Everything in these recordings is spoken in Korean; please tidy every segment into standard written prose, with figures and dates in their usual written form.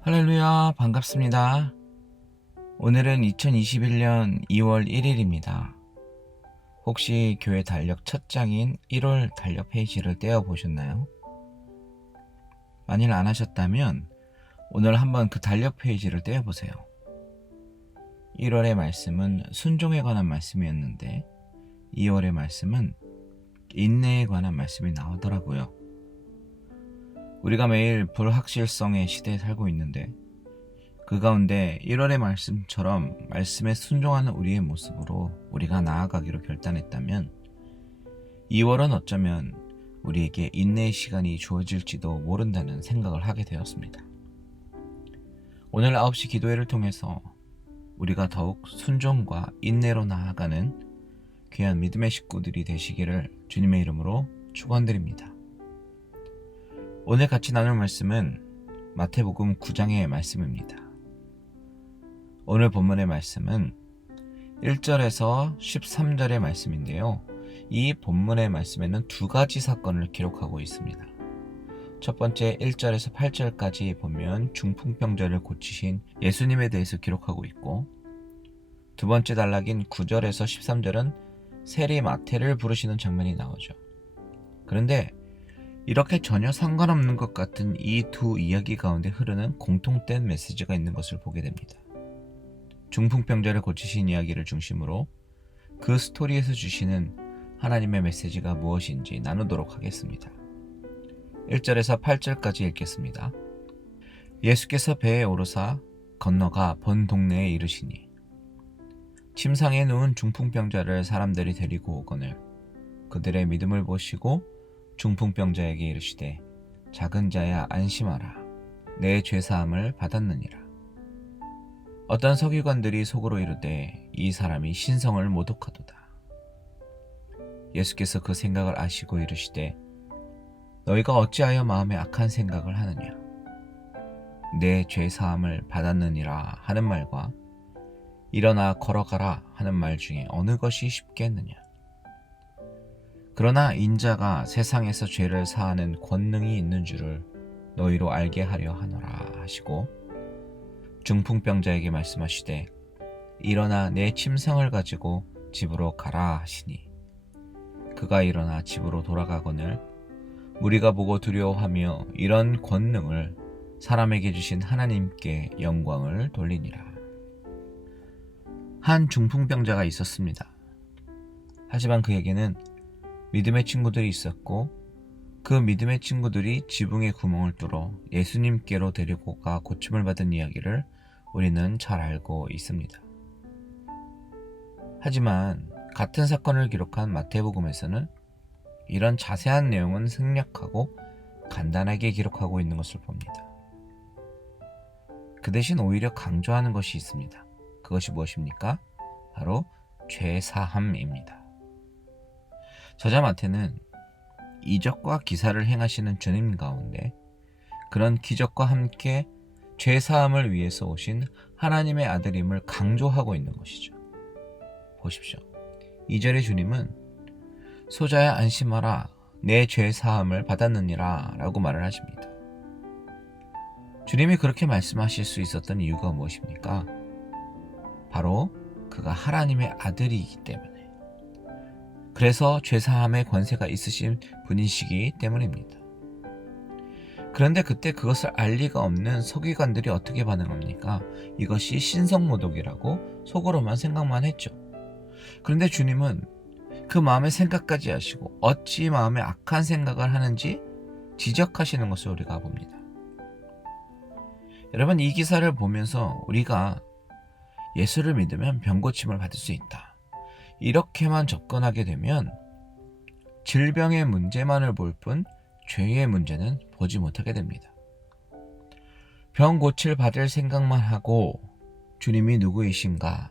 할렐루야, 반갑습니다. 오늘은 2021년 2월 1일입니다. 혹시 교회 달력 첫 장인 1월 달력 페이지를 떼어보셨나요? 만일 안 하셨다면 오늘 한번 그 달력 페이지를 떼어보세요. 1월의 말씀은 순종에 관한 말씀이었는데 2월의 말씀은 인내에 관한 말씀이 나오더라고요. 우리가 매일 불확실성의 시대에 살고 있는데 그 가운데 1월의 말씀처럼 말씀에 순종하는 우리의 모습으로 우리가 나아가기로 결단했다면 2월은 어쩌면 우리에게 인내의 시간이 주어질지도 모른다는 생각을 하게 되었습니다. 오늘 9시 기도회를 통해서 우리가 더욱 순종과 인내로 나아가는 귀한 믿음의 식구들이 되시기를 주님의 이름으로 축원드립니다. 오늘 같이 나눌 말씀은 마태복음 9장의 말씀입니다. 오늘 본문의 말씀은 1절에서 13절의 말씀인데요. 이 본문의 말씀에는 두 가지 사건을 기록하고 있습니다. 첫 번째 1절에서 8절까지 보면 중풍병자를 고치신 예수님에 대해서 기록하고 있고, 두 번째 단락인 9절에서 13절은 세리 마태를 부르시는 장면이 나오죠. 그런데 이렇게 전혀 상관없는 것 같은 이 두 이야기 가운데 흐르는 공통된 메시지가 있는 것을 보게 됩니다. 중풍병자를 고치신 이야기를 중심으로 그 스토리에서 주시는 하나님의 메시지가 무엇인지 나누도록 하겠습니다. 1절에서 8절까지 읽겠습니다. 예수께서 배에 오르사 건너가 본 동네에 이르시니 침상에 누운 중풍병자를 사람들이 데리고 오거늘 그들의 믿음을 보시고 중풍병자에게 이르시되 작은 자야 안심하라 내 죄사함을 받았느니라. 어떤 서기관들이 속으로 이르되 이 사람이 신성을 모독하도다. 예수께서 그 생각을 아시고 이르시되 너희가 어찌하여 마음에 악한 생각을 하느냐. 내 죄사함을 받았느니라 하는 말과 일어나 걸어가라 하는 말 중에 어느 것이 쉽겠느냐. 그러나 인자가 세상에서 죄를 사하는 권능이 있는 줄을 너희로 알게 하려 하노라 하시고 중풍병자에게 말씀하시되 일어나 내 침상을 가지고 집으로 가라 하시니 그가 일어나 집으로 돌아가거늘 무리가 보고 두려워하며 이런 권능을 사람에게 주신 하나님께 영광을 돌리니라. 한 중풍병자가 있었습니다. 하지만 그에게는 믿음의 친구들이 있었고 그 믿음의 친구들이 지붕의 구멍을 뚫어 예수님께로 데리고 가 고침을 받은 이야기를 우리는 잘 알고 있습니다. 하지만 같은 사건을 기록한 마태복음에서는 이런 자세한 내용은 생략하고 간단하게 기록하고 있는 것을 봅니다. 그 대신 오히려 강조하는 것이 있습니다. 그것이 무엇입니까? 바로 죄사함입니다. 저자 마태는 이적과 기사를 행하시는 주님 가운데 그런 기적과 함께 죄사함을 위해서 오신 하나님의 아들임을 강조하고 있는 것이죠. 보십시오. 2절의 주님은 소자야 안심하라 내 죄사함을 받았느니라 라고 말을 하십니다. 주님이 그렇게 말씀하실 수 있었던 이유가 무엇입니까? 바로 그가 하나님의 아들이기 때문에, 그래서 죄사함의 권세가 있으신 분이시기 때문입니다. 그런데 그때 그것을 알 리가 없는 서기관들이 어떻게 반응합니까? 이것이 신성모독이라고 속으로만 생각만 했죠. 그런데 주님은 그 마음의 생각까지 아시고 어찌 마음에 악한 생각을 하는지 지적하시는 것을 우리가 봅니다. 여러분, 이 기사를 보면서 우리가 예수를 믿으면 병고침을 받을 수 있다, 이렇게만 접근하게 되면 질병의 문제만을 볼 뿐 죄의 문제는 보지 못하게 됩니다. 병 고칠 받을 생각만 하고 주님이 누구이신가,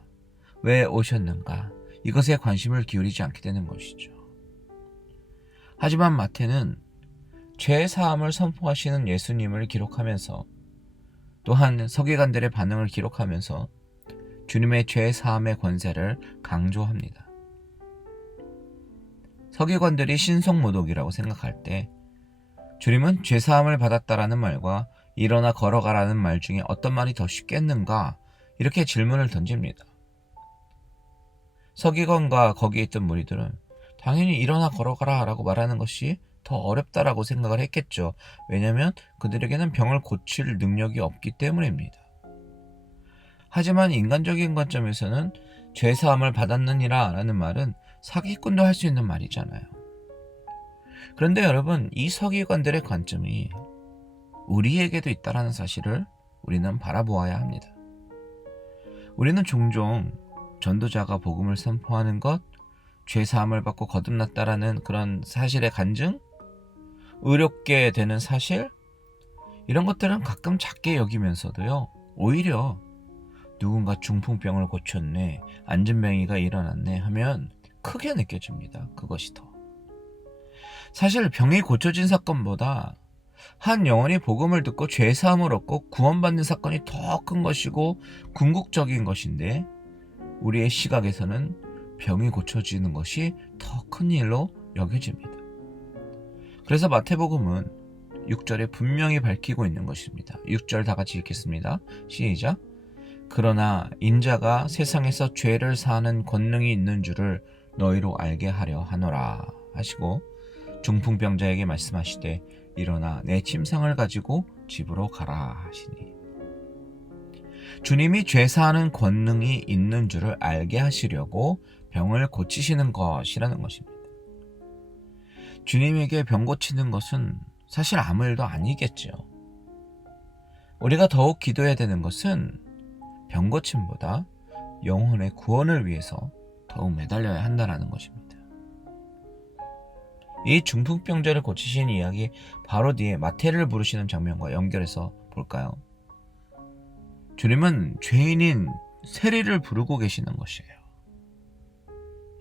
왜 오셨는가, 이것에 관심을 기울이지 않게 되는 것이죠. 하지만 마태는 죄 사함을 선포하시는 예수님을 기록하면서 또한 서기관들의 반응을 기록하면서 주님의 죄 사함의 권세를 강조합니다. 서기관들이 신성모독이라고 생각할 때 주님은 죄사함을 받았다라는 말과 일어나 걸어가라는 말 중에 어떤 말이 더 쉽겠는가 이렇게 질문을 던집니다. 서기관과 거기에 있던 무리들은 당연히 일어나 걸어가라 라고 말하는 것이 더 어렵다라고 생각을 했겠죠. 왜냐하면 그들에게는 병을 고칠 능력이 없기 때문입니다. 하지만 인간적인 관점에서는 죄사함을 받았느니라 라는 말은 사기꾼도 할 수 있는 말이잖아요. 그런데 여러분, 이 서기관들의 관점이 우리에게도 있다는 사실을 우리는 바라보아야 합니다. 우리는 종종 전도자가 복음을 선포하는 것, 죄사함을 받고 거듭났다라는 그런 사실의 간증, 의롭게 되는 사실, 이런 것들은 가끔 작게 여기면서도요, 오히려 누군가 중풍병을 고쳤네, 안진뱅이가 일어났네 하면 크게 느껴집니다. 그것이 더. 사실 병이 고쳐진 사건보다 한 영혼이 복음을 듣고 죄사함을 얻고 구원받는 사건이 더 큰 것이고 궁극적인 것인데, 우리의 시각에서는 병이 고쳐지는 것이 더 큰 일로 여겨집니다. 그래서 마태복음은 6절에 분명히 밝히고 있는 것입니다. 6절 다 같이 읽겠습니다. 시작. 그러나 인자가 세상에서 죄를 사하는 권능이 있는 줄을 너희로 알게 하려 하노라 하시고, 중풍병자에게 말씀하시되 일어나 내 침상을 가지고 집으로 가라 하시니, 주님이 죄사하는 권능이 있는 줄을 알게 하시려고 병을 고치시는 것이라는 것입니다. 주님에게 병 고치는 것은 사실 아무 일도 아니겠죠. 우리가 더욱 기도해야 되는 것은 병 고침보다 영혼의 구원을 위해서 더욱 매달려야 한다는 것입니다. 이 중풍병자를 고치신 이야기 바로 뒤에 마태를 부르시는 장면과 연결해서 볼까요? 주님은 죄인인 세리를 부르고 계시는 것이에요.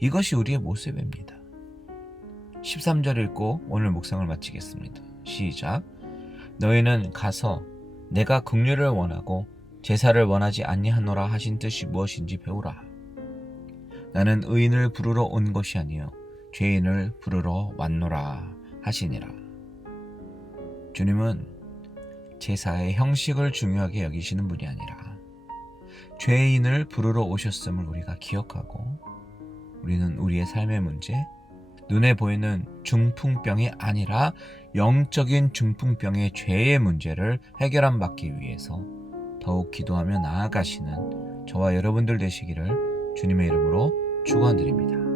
이것이 우리의 모습입니다. 13절 읽고 오늘 묵상을 마치겠습니다. 시작. 너희는 가서 내가 긍휼을 원하고 제사를 원하지 아니하노라 하신 뜻이 무엇인지 배우라. 나는 의인을 부르러 온 것이 아니요 죄인을 부르러 왔노라 하시니라. 주님은 제사의 형식을 중요하게 여기시는 분이 아니라 죄인을 부르러 오셨음을 우리가 기억하고, 우리는 우리의 삶의 문제, 눈에 보이는 중풍병이 아니라 영적인 중풍병의 죄의 문제를 해결함 받기 위해서 더욱 기도하며 나아가시는 저와 여러분들 되시기를 주님의 이름으로 축원드립니다.